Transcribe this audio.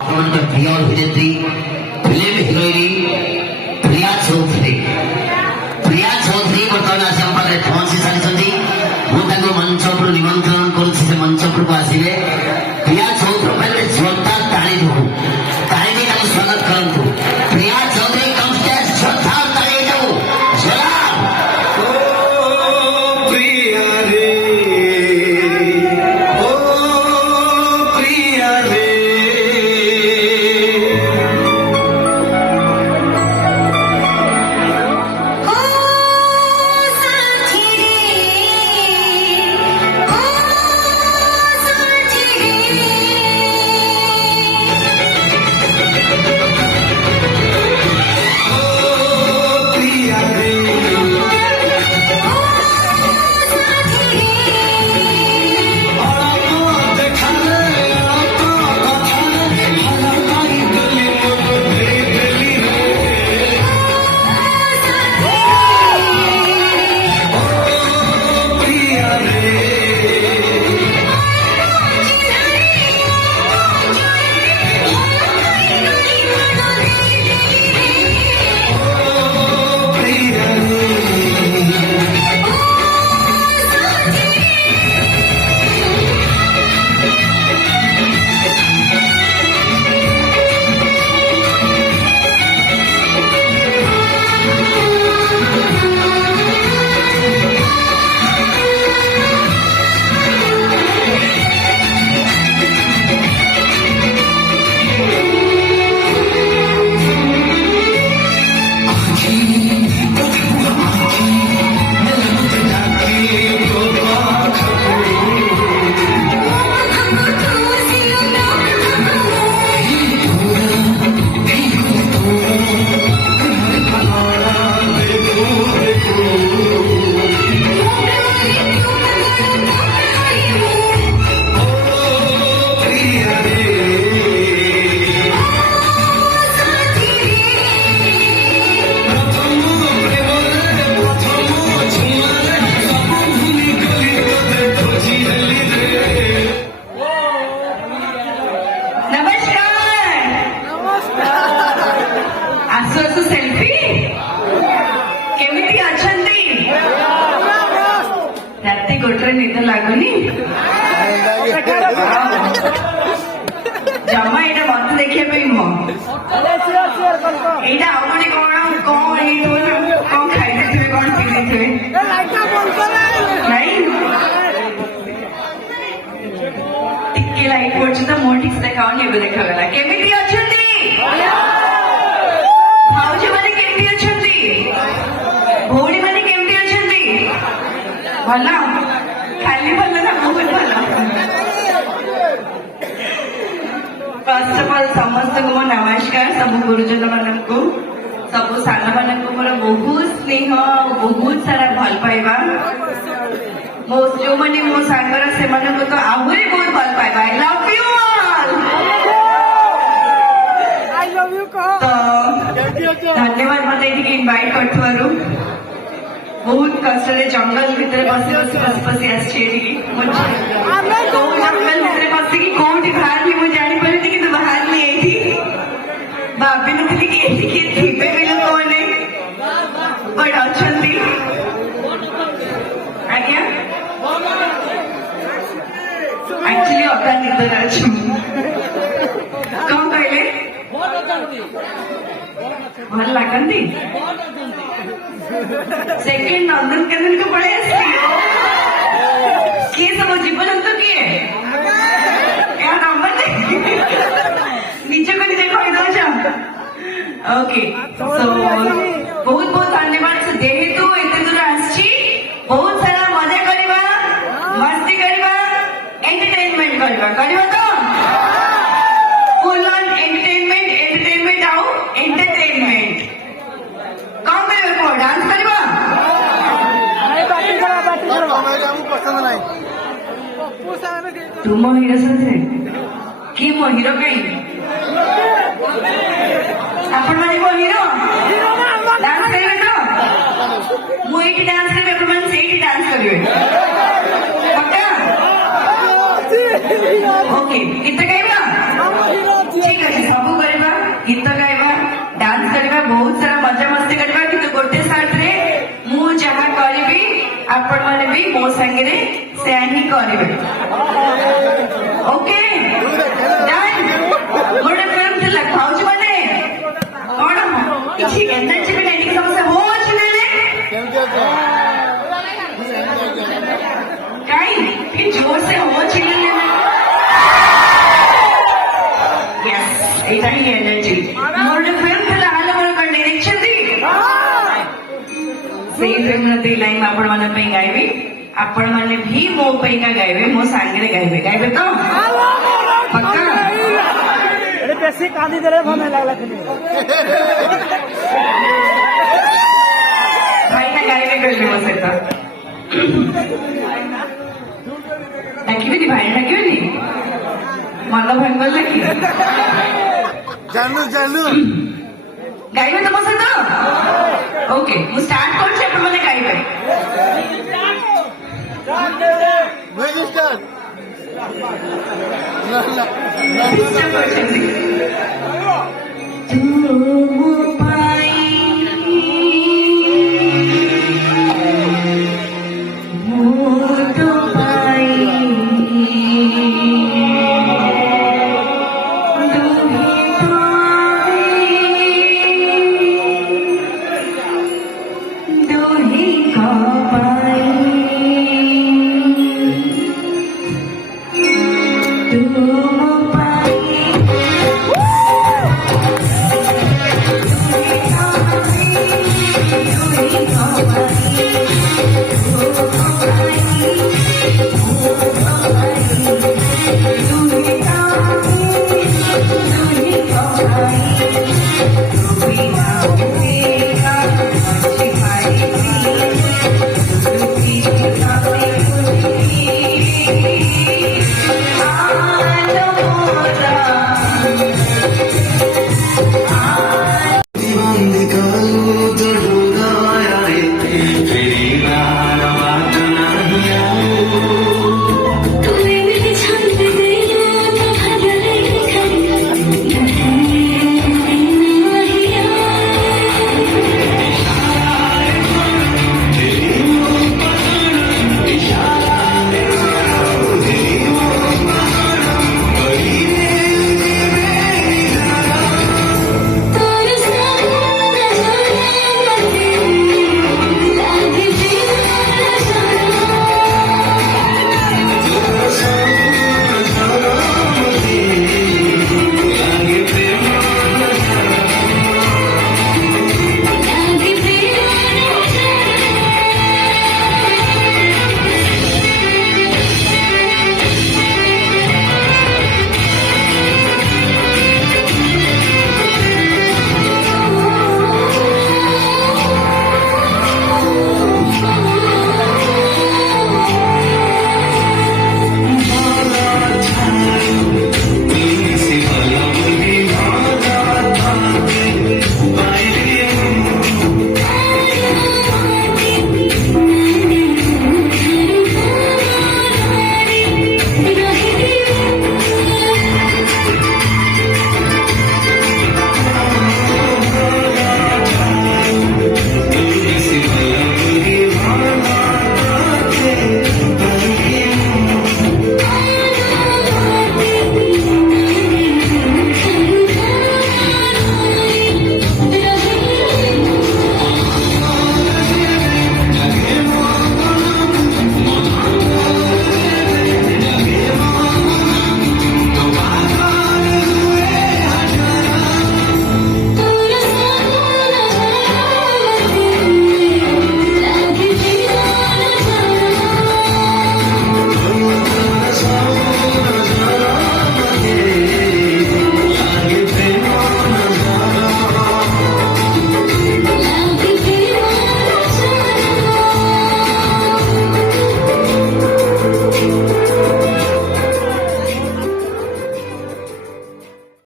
ଆପଣଙ୍କ ପ୍ରିୟ ଅଭିନେତ୍ରୀ film heroine Priya ଚୌଧୁରୀ ବର୍ତ୍ତମାନ ଆସି ଆମ ପାଖରେ ପହଞ୍ଚି ସାରିଛନ୍ତି। ମୁଁ ତାଙ୍କୁ ମଞ୍ଚ ଉପରୁ ନିମନ୍ତ୍ରଣ କରୁଛି, ସେ ମଞ୍ଚ ଉପରକୁ ଆସିଲେ। ପ୍ରିୟା ଚୌଧୁରୀ ମାନେ ଜୋରଦାର ତାଳି ଦଉ, ତାଳି ଦେଇ ତାଙ୍କୁ ସ୍ୱାଗତ କରନ୍ତୁ। ପ୍ରିୟା ଚୌଧୁରୀ କମ୍ପ୍ଲେକ୍ସ ଜୋରଦାର ତାଳି ଦଉ। ନିଦ ଲାଗୁନି ଜମା ଏଇଟା ମତେ ଦେଖିବା ପାଇଁ ନୁହଁ, ଏଇଟା ଆଉ ଗୋଟେ କଣ ହେଇଥିବ ନା, କଣ ଖାଇଦେଇଥିବେ, କଣ ପିଇ ଦେଇଥିବେ। ନାଇଁ ଟିକେ ଲାଇଟ୍ ପଡୁଛି ତ, ମୁଁ ଠିକ ସେ ଦେଖାଉନି, ଏବେ ଦେଖାଗଲା। କେମିତି ଅଛନ୍ତି ଭାଉଜ ମାନେ? କେମିତି ଅଛନ୍ତି ଭଉଣୀ ମାନେ? କେମିତି ଅଛନ୍ତି? ଭଲ? ଖାଲି ଭଲ ନା ବହୁତ ଭଲ? ଫାର୍ଷ୍ଟ ଅଫ୍ ଅଲ୍ ସମସ୍ତଙ୍କୁ ମୋ ନମସ୍କାର। ସବୁ ଗୁରୁଜନ ମାନଙ୍କୁ, ସବୁ ସାନ ମାନଙ୍କୁ ମୋର ବହୁତ ସ୍ନେହ, ବହୁତ ସାରା ଭଲ ପାଇବା। ଯୋଉମାନେ ମୋ ସାଙ୍ଗର ସେମାନଙ୍କୁ ତ ଆହୁରି ବହୁତ ଭଲ ପାଇବା। I love you all. ତ ଧନ୍ୟବାଦ ମତେ ଏଠିକି ଇନଭାଇଟ୍ କରିଥିବାରୁ। ବହୁତ କଷ୍ଟରେ ଜଙ୍ଗଲ ଭିତରେ ବସି ଆସିଛି ଏଠିକି। କୋଉ ଜଙ୍ଗଲ ଭିତରେ ବସିକି କୋଉଠି ବାହାରିଲି ମୁଁ ଜାଣିପାରିନି, କିନ୍ତୁ ବାହାରିଲି ଏଇଠି। ଭାବିନଥିଲି କି ଏଠି କିଏ ଥିବେ ବି ଲୋକମାନେ, ବଟ୍ ଅଛନ୍ତି। ଆଜ୍ଞା ଆକ୍ଚୁଆଲି ଅଧା ନିଦରେ ଅଛି। କଣ କହିଲେ? ଭଲ ଲାଗନ୍ତି? ସେକେଣ୍ଡ ନନ୍ଦନକାନନକୁ ପଳେଇ ଆସିଲି। କିଏ ସବୁ ଜୀବଜନ୍ତୁ? କିଏ ଏହା ନମ୍ବର ନିଜକୁ ନିଜେ କହିଦଉଛ? ଓକେ, ବହୁତ ବହୁତ ଧନ୍ୟବାଦ। ଯେହେତୁ ଏତେ ଦୂର ଆସିଛି, ବହୁତ ସାରା ମଜା କରିବା, ମସ୍ତି କରିବା, ଏଣ୍ଟରଟେନମେଣ୍ଟ କରିବା ତ? ଫୁଲ୍ ଅନ୍ ଏଣ୍ଟରଟେନମେଣ୍ଟ ଆଉ ଏଣ୍ଟରଟେନମେଣ୍ଟ। କଣ କରିବା କୁହ? ଡାନ୍ସ କରିବା? ତୁମ ହିରୋ ସାଥିରେ କିଏ ମୋ ହିରୋ? କାହିଁ ଆପଣ ମାନେ ମୋ ହିରୋ? ଡାନ୍ସ କରିବେ ତ? ମୁଁ ଏଇଠି ଡାନ୍ସ କରିବି, ଆପଣ ମାନେ ସେଇଠି ଡାନ୍ସ କରିବେ। ପକ୍କା? ओके कितने कहेगा ठीक है। गाइबे ओके डन गोटे फिल्म थिला भाउज माने कोन किछि एनर्जी में नहीं समस्या हो अछि ने काई कि जोर से हो अछि ने यस एटा ही एनर्जी गोटे फिल्म थिला हालो मोर कंडे देखछथि सेही फिल्म नती लाइन आपण माने पे गाइबे आपण माने भी मो पैका गाइबे मो सांगे गाइबे तो पक्का अरे बेसी कांदी देले भने लागला कि भाई ना गाइबे करले मो सेता डाकिबे भाई डाकिबे नी मन भंगल लकी जानू गाइबे तो मो सेता ओके मु स्टार्ट करछे आपण माने गाइबे म्यूजिक Bye.